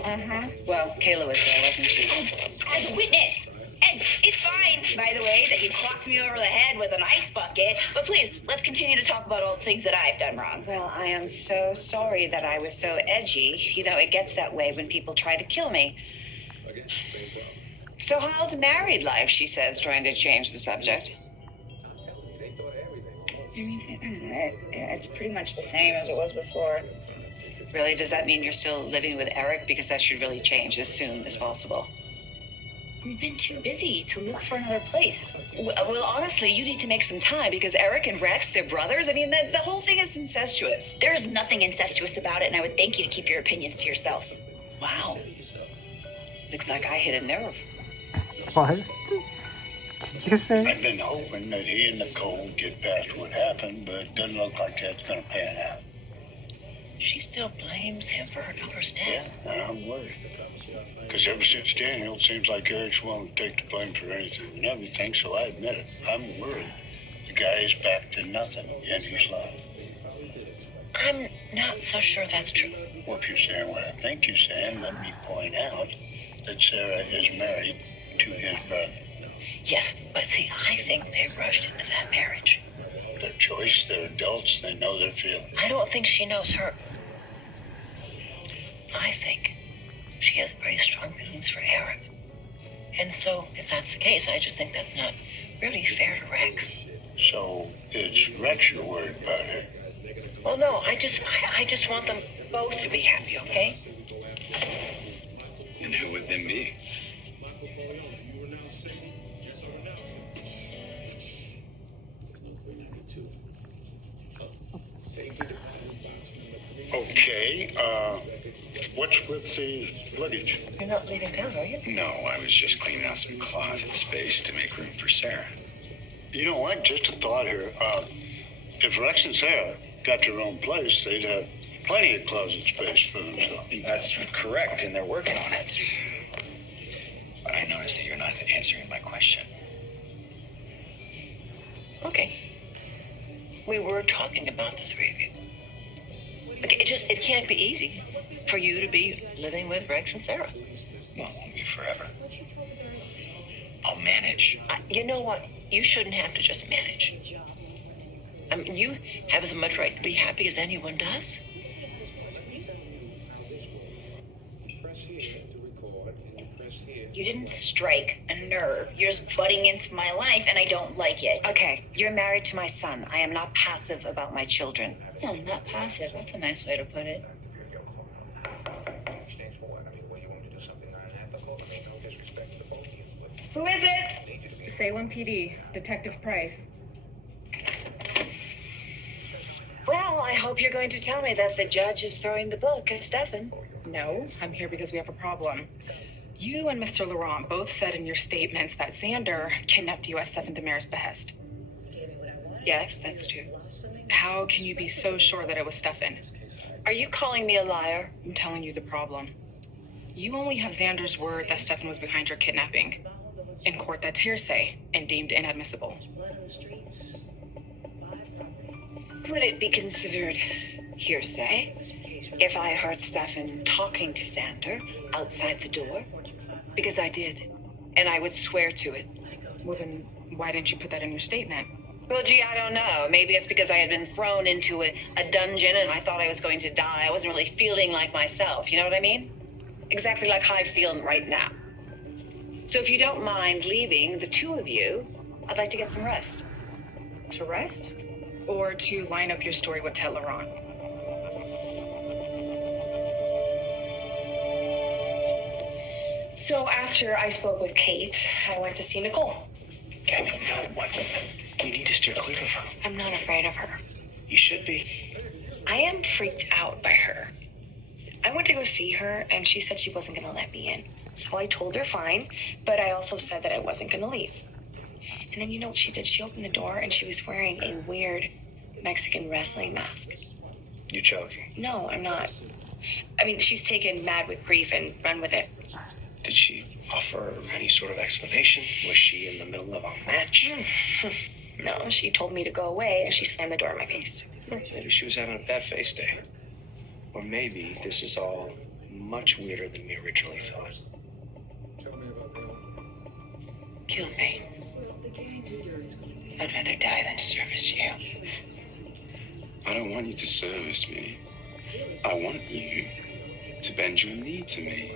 Well, Kayla was there, wasn't she? As a witness. And it's fine, by the way, that you clocked me over the head with an ice bucket. But please, let's continue to talk about all the things that I've done wrong. Well, I am so sorry that I was so edgy. You know, it gets that way when people try to kill me. So how's married life, she says, trying to change the subject. It's pretty much the same as it was before. Really? Does that mean you're still living with Eric? Because that should really change as soon as possible. We've been too busy to look for another place. Well, honestly, you need to make some time because Eric and Rex, they're brothers. I mean, the whole thing is incestuous. There's nothing incestuous about it, and I would thank you to keep your opinions to yourself. Wow. Looks like I hit a nerve. What? Did you say? I've been hoping that he and Nicole would get past what happened, but it doesn't look like that's going to pan out. She still blames him for her daughter's death. Yeah, I'm worried. Because ever since Daniel, it seems like Eric's willing to take the blame for anything and everything, so I admit it. I'm worried. The guy is back to nothing in his life. I'm not so sure that's true. Well, if you're saying what I think you're saying, let me point out that Sarah is married to his brother. Yes, but see, I think they rushed into that marriage. Their choice, they're adults, they know their feelings. I don't think she knows her. I think she has very strong feelings for Eric. And so, if that's the case, I just think that's not really fair to Rex. So it's Rex you're worried about here. Well, no, I just want them both to be happy, okay? And who would then be? Okay, what's with the luggage? You're not leaving town, are you? No, I was just cleaning out some closet space to make room for Sarah. You know what, just a thought here. If Rex and Sarah got their own place, they'd have plenty of closet space for themselves. That's correct, and they're working on it. But I noticed that you're not answering my question. Okay. We were talking about the three of you. Okay, it can't be easy for you to be living with Rex and Sarah. Well, it won't be forever. I'll manage. You know what? You shouldn't have to just manage. I mean, you have as much right to be happy as anyone does. You didn't strike a nerve. You're just butting into my life, and I don't like it. Okay, you're married to my son. I am not passive about my children. No, not passive. That's a nice way to put it. Who is it? Salem PD, Detective Price. Well, I hope you're going to tell me that the judge is throwing the book at Stefan. No, I'm here because we have a problem. You and Mr. Laurent both said in your statements that Xander kidnapped you at Stefan Demere's behest. Yes, that's true. How can you be so sure that it was Stefan? Are you calling me a liar? I'm telling you the problem. You only have Xander's word that Stefan was behind your kidnapping. In court, that's hearsay and deemed inadmissible. Would it be considered hearsay if I heard Stefan talking to Xander outside the door? Because I did, and I would swear to it. Well, then why didn't you put that in your statement? Well, gee, I don't know. Maybe it's because I had been thrown into a dungeon and I thought I was going to die. I wasn't really feeling like myself. You know what I mean? Exactly like how I feel right now. So if you don't mind leaving, the two of you, I'd like to get some rest. To rest? Or to line up your story with Ted Laurent? So after I spoke with Kate, I went to see Nicole. Gabby, no, what? You need to steer clear of her. I'm not afraid of her. You should be. I am freaked out by her. I went to go see her, and she said she wasn't going to let me in. So I told her fine, but I also said that I wasn't going to leave. And then you know what she did? She opened the door, and she was wearing a weird Mexican wrestling mask. You're joking. No, I'm not. I mean, she's taken Mad with Grief and run with it. Did she offer any sort of explanation? Was she in the middle of a match? No, she told me to go away, and she slammed the door in my face. Maybe she was having a bad face day. Or maybe this is all much weirder than we originally thought. Kill me. I'd rather die than service you. I don't want you to service me. I want you to bend your knee to me.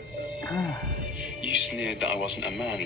You sneered that I wasn't a man